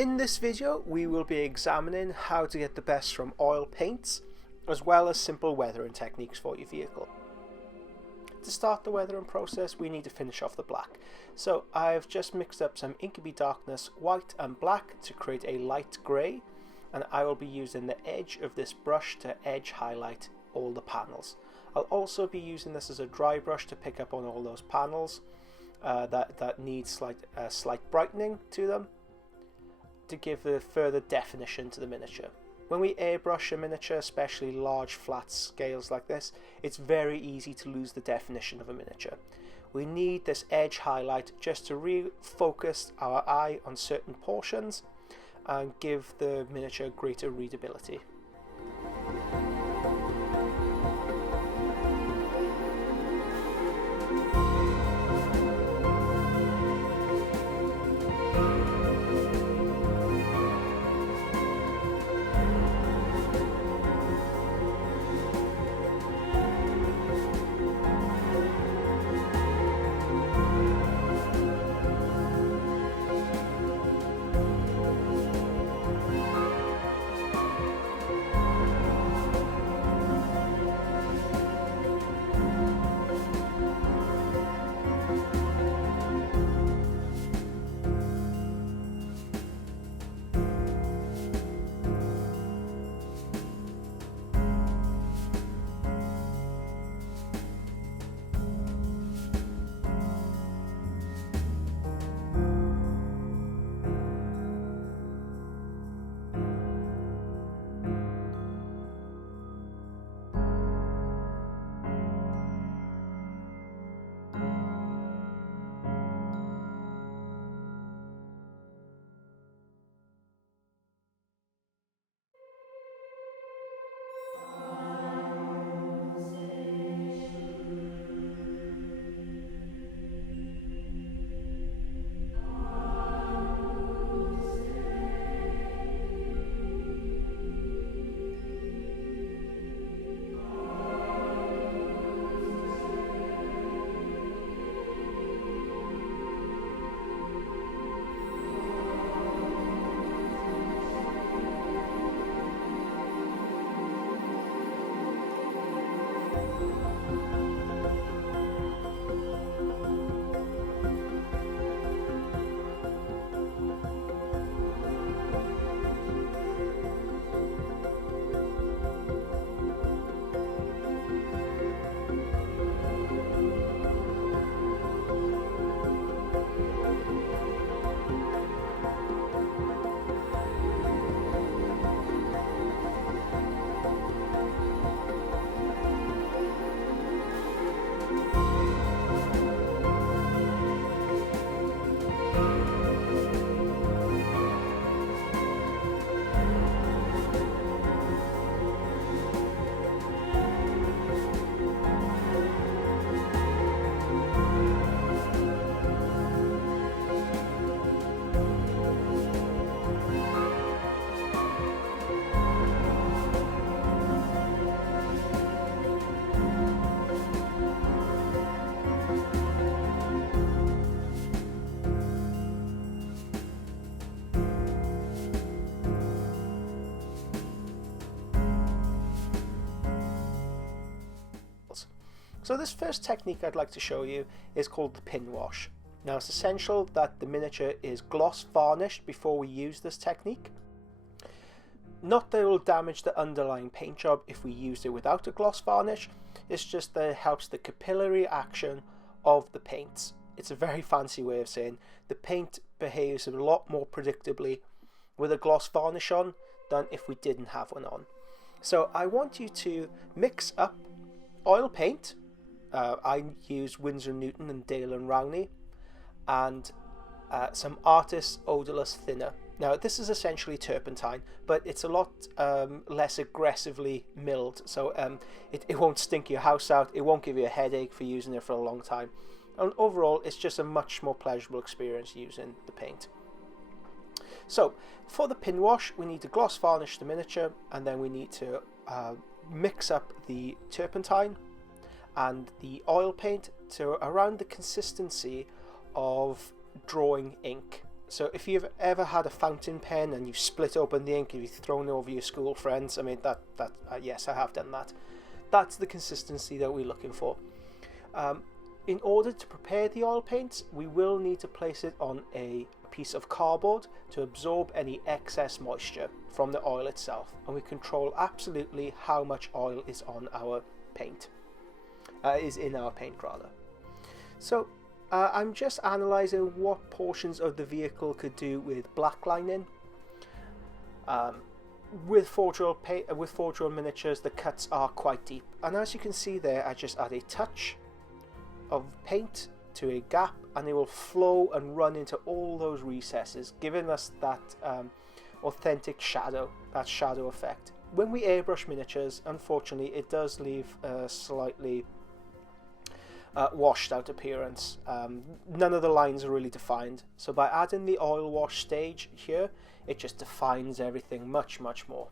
In this video we will be examining how to get the best from oil paints as well as simple weathering techniques for your vehicle. To start the weathering process we need to finish off the black. So I've just mixed up some Inky Darkness white and black to create a light grey, and I will be using the edge of this brush to edge highlight all the panels. I'll also be using this as a dry brush to pick up on all those panels that need slight brightening to them, to give a further definition to the miniature. When we airbrush a miniature, especially large flat scales like this, it's very easy to lose the definition of a miniature. We need this edge highlight just to refocus our eye on certain portions and give the miniature greater readability. So this first technique I'd like to show you is called the pin wash. Now it's essential that the miniature is gloss varnished before we use this technique. Not that it will damage the underlying paint job if we used it without a gloss varnish, it's just that it helps the capillary action of the paints. It's a very fancy way of saying the paint behaves a lot more predictably with a gloss varnish on than if we didn't have one on. So I want you to mix up oil paint. I use Winsor & Newton and Dale & Rowney, and some Artist Odorless Thinner. Now this is essentially turpentine, but it's a lot less aggressively milled, so it won't stink your house out, it won't give you a headache for using it for a long time, and overall it's just a much more pleasurable experience using the paint. So for the pin wash we need to gloss varnish the miniature, and then we need to mix up the turpentine and the oil paint to around the consistency of drawing ink. So if you've ever had a fountain pen and you've split open the ink and you've thrown it over your school friends, I mean, yes, I have done that. That's the consistency that we're looking for. In order to prepare the oil paints, we will need to place it on a piece of cardboard to absorb any excess moisture from the oil itself, and we control absolutely how much oil is on our paint, is in our paint rather. So I'm just analysing what portions of the vehicle could do with black lining. With Forge World miniatures, the cuts are quite deep, and as you can see there, I just add a touch of paint to a gap, and it will flow and run into all those recesses, giving us that authentic shadow, that shadow effect. When we airbrush miniatures, unfortunately, it does leave a slightly washed out appearance. None of the lines are really defined, so by adding the oil wash stage here, it just defines everything much more.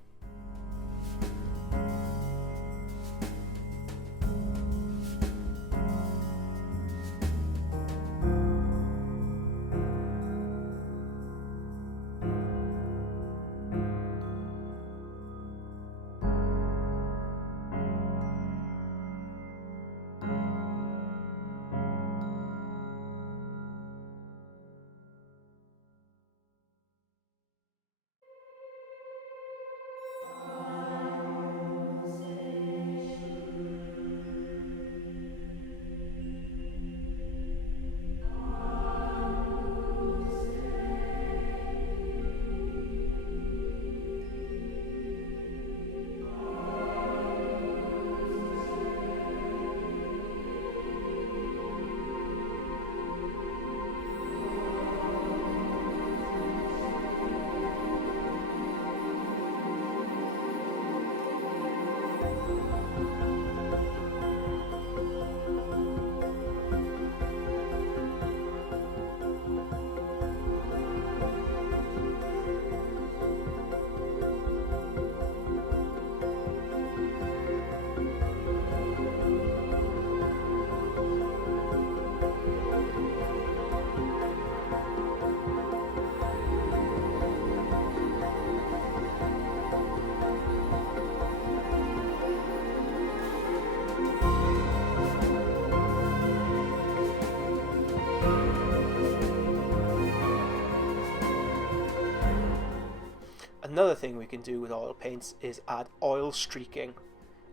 Another thing we can do with oil paints is add oil streaking.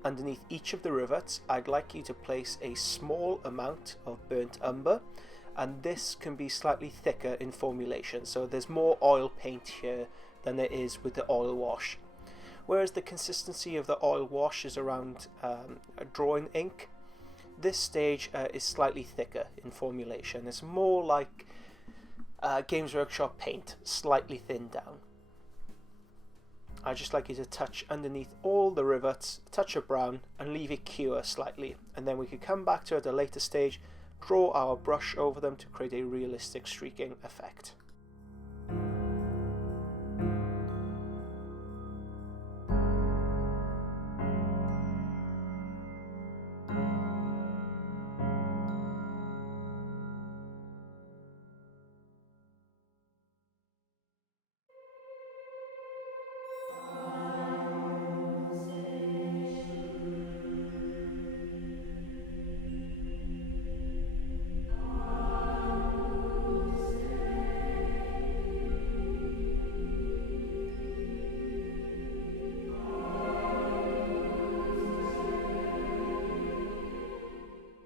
Underneath each of the rivets, I'd like you to place a small amount of burnt umber, and this can be slightly thicker in formulation, so there's more oil paint here than there is with the oil wash. Whereas the consistency of the oil wash is around drawing ink, this stage is slightly thicker in formulation. It's more like Games Workshop paint, slightly thinned down. I just like you to touch underneath all the rivets, touch of brown, and leave it cure slightly, and then we could come back to it at a later stage, draw our brush over them to create a realistic streaking effect.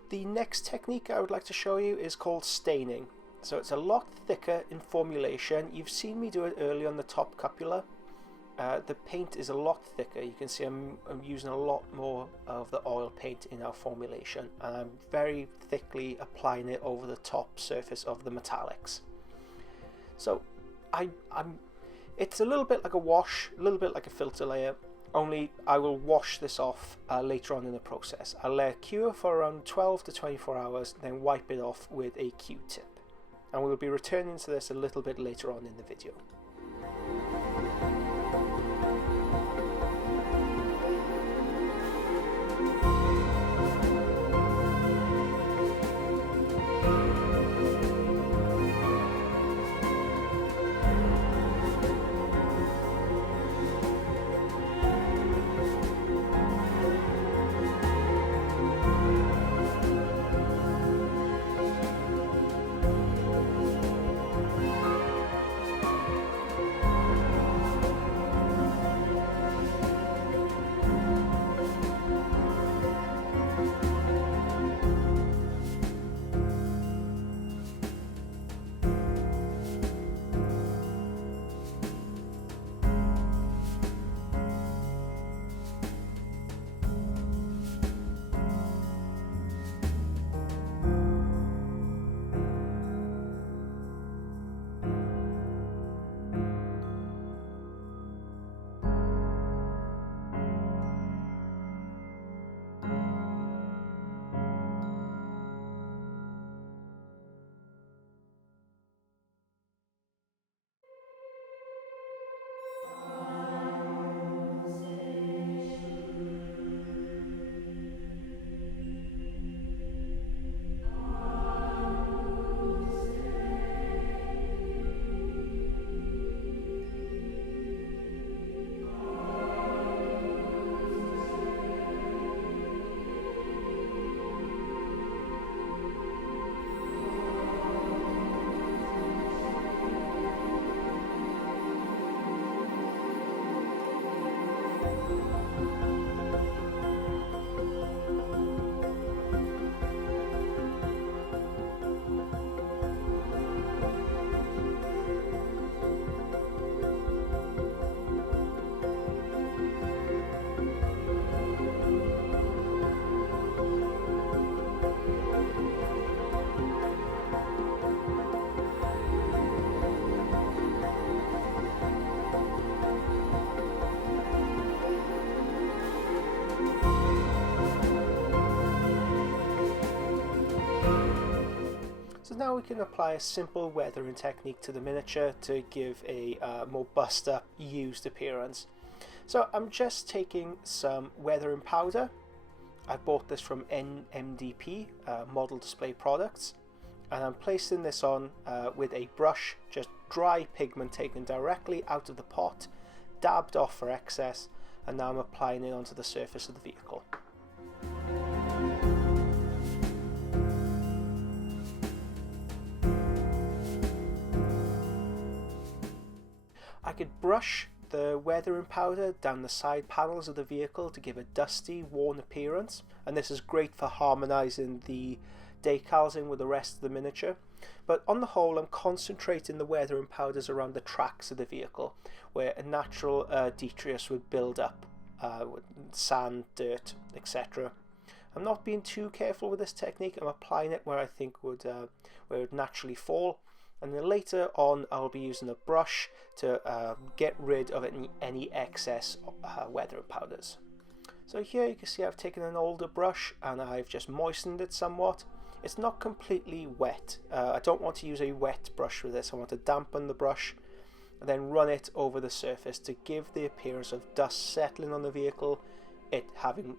The next technique I would like to show you is called staining. So it's a lot thicker in formulation. You've seen me do it earlier on the top cupula. The paint is a lot thicker. You can see I'm using a lot more of the oil paint in our formulation, and I'm very thickly applying it over the top surface of the metallics. So it's a little bit like a wash, a little bit like a filter layer, only I will wash this off later on in the process. I'll let it cure for around 12 to 24 hours, then wipe it off with a Q-tip. And we'll be returning to this a little bit later on in the video. now we can apply a simple weathering technique to the miniature to give a more bust up, used appearance. So I'm just taking some weathering powder. I bought this from NMDP, Model Display Products, and I'm placing this on with a brush, just dry pigment taken directly out of the pot, dabbed off for excess, and now I'm applying it onto the surface of the vehicle. I could brush the weathering powder down the side panels of the vehicle to give a dusty, worn appearance, and this is great for harmonising the decals in with the rest of the miniature. But on the whole, I'm concentrating the weathering powders around the tracks of the vehicle, where a natural detritus would build up, with sand, dirt, etc. I'm not being too careful with this technique. I'm applying it where I think where it would naturally fall, and then later on I'll be using a brush to get rid of any excess weathering powders. So here you can see I've taken an older brush and I've just moistened it somewhat. It's not completely wet. I don't want to use a wet brush with this. I want to dampen the brush and then run it over the surface to give the appearance of dust settling on the vehicle, it having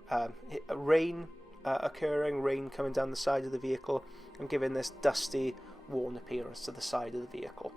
rain occurring, rain coming down the side of the vehicle, and giving this dusty, worn appearance to the side of the vehicle.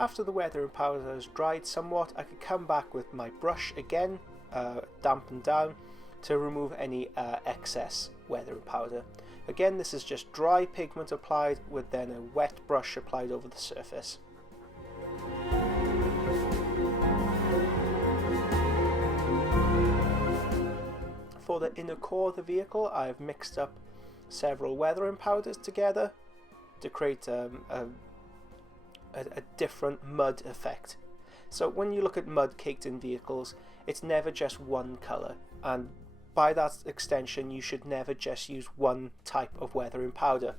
After the weathering powder has dried somewhat, I could come back with my brush again, dampened down, to remove any excess weathering powder. Again, this is just dry pigment applied with then a wet brush applied over the surface. For the inner core of the vehicle, I've mixed up several weathering powders together to create a different mud effect. So when you look at mud caked in vehicles, it's never just one colour, and by that extension you should never just use one type of weathering powder.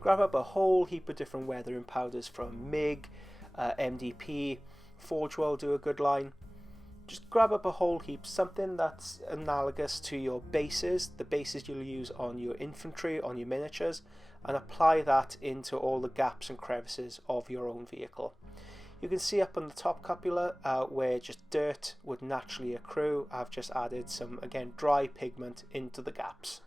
Grab up a whole heap of different weathering powders from MIG, MDP, Forgewell do a good line. Just grab up a whole heap, something that's analogous to your bases, the bases you'll use on your infantry, on your miniatures, and apply that into all the gaps and crevices of your own vehicle. You can see up on the top cupula where just dirt would naturally accrue. I've just added some, again, dry pigment into the gaps.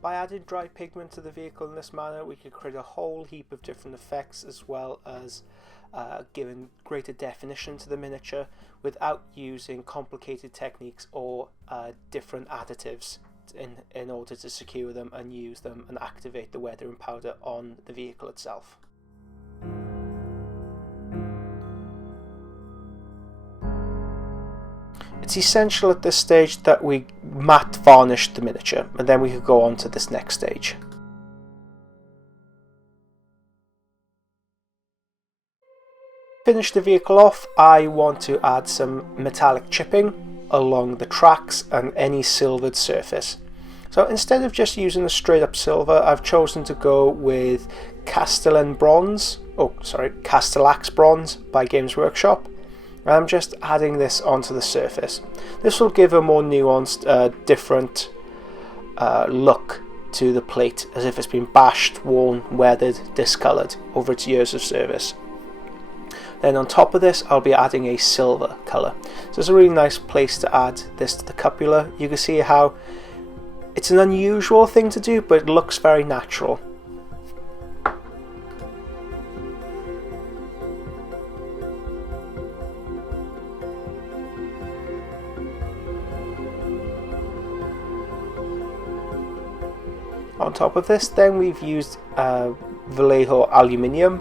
By adding dry pigment to the vehicle in this manner, we could create a whole heap of different effects, as well as giving greater definition to the miniature without using complicated techniques or different additives in order to secure them and use them and activate the weathering powder on the vehicle itself. It's essential at this stage that we matte varnish the miniature, and then we could go on to this next stage. Finish the vehicle off, I want to add some metallic chipping along the tracks and any silvered surface. So instead of just using a straight up silver, I've chosen to go with Castellax Bronze by Games Workshop. I'm just adding this onto the surface. This will give a more nuanced, different look to the plate, as if it's been bashed, worn, weathered, discoloured over its years of service. Then on top of this, I'll be adding a silver colour. So it's a really nice place to add this to the cupula. You can see how it's an unusual thing to do, but it looks very natural. On top of this, then we've used Vallejo aluminium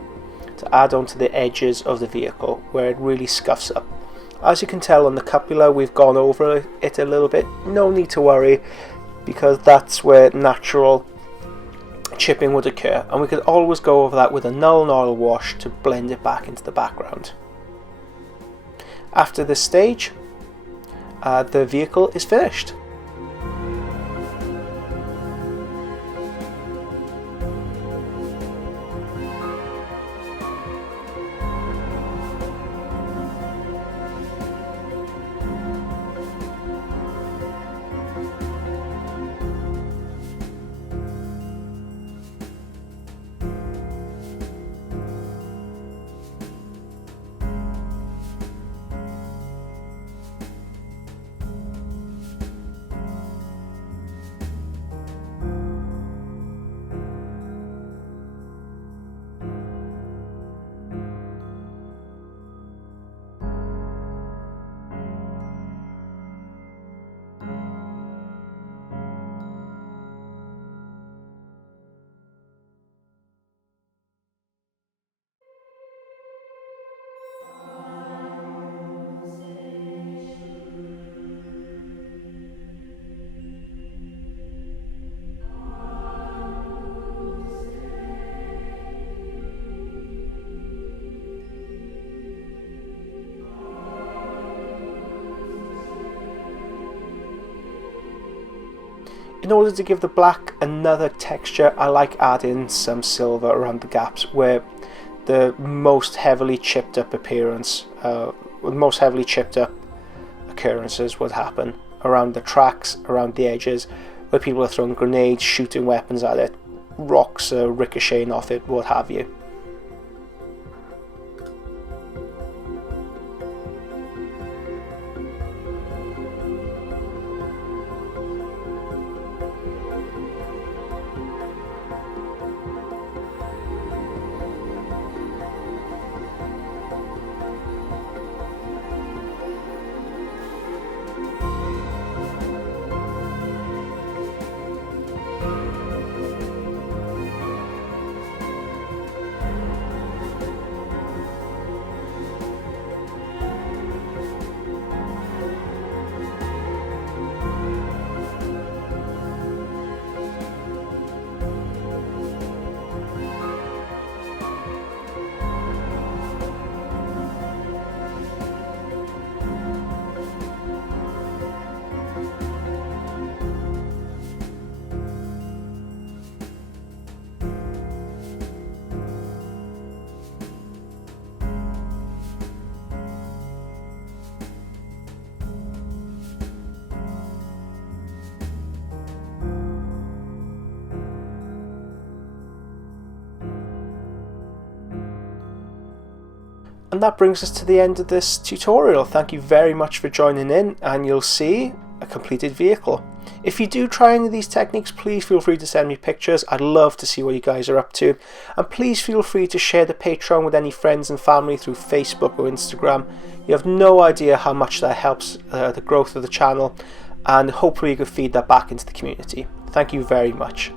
to add onto the edges of the vehicle where it really scuffs up. As you can tell on the cupula, we've gone over it a little bit. No need to worry, because that's where natural chipping would occur, and we could always go over that with a Nuln Oil wash to blend it back into the background. After this stage, the vehicle is finished. In order to give the black another texture, I like adding some silver around the gaps where the most heavily chipped up occurrences would happen, around the tracks, around the edges, where people are throwing grenades, shooting weapons at it, rocks ricocheting off it, what have you. And that brings us to the end of this tutorial. Thank you very much for joining in, and you'll see a completed vehicle. If you do try any of these techniques, please feel free to send me pictures. I'd love to see what you guys are up to. And please feel free to share the Patreon with any friends and family through Facebook or Instagram. You have no idea how much that helps the growth of the channel, and hopefully you can feed that back into the community. Thank you very much.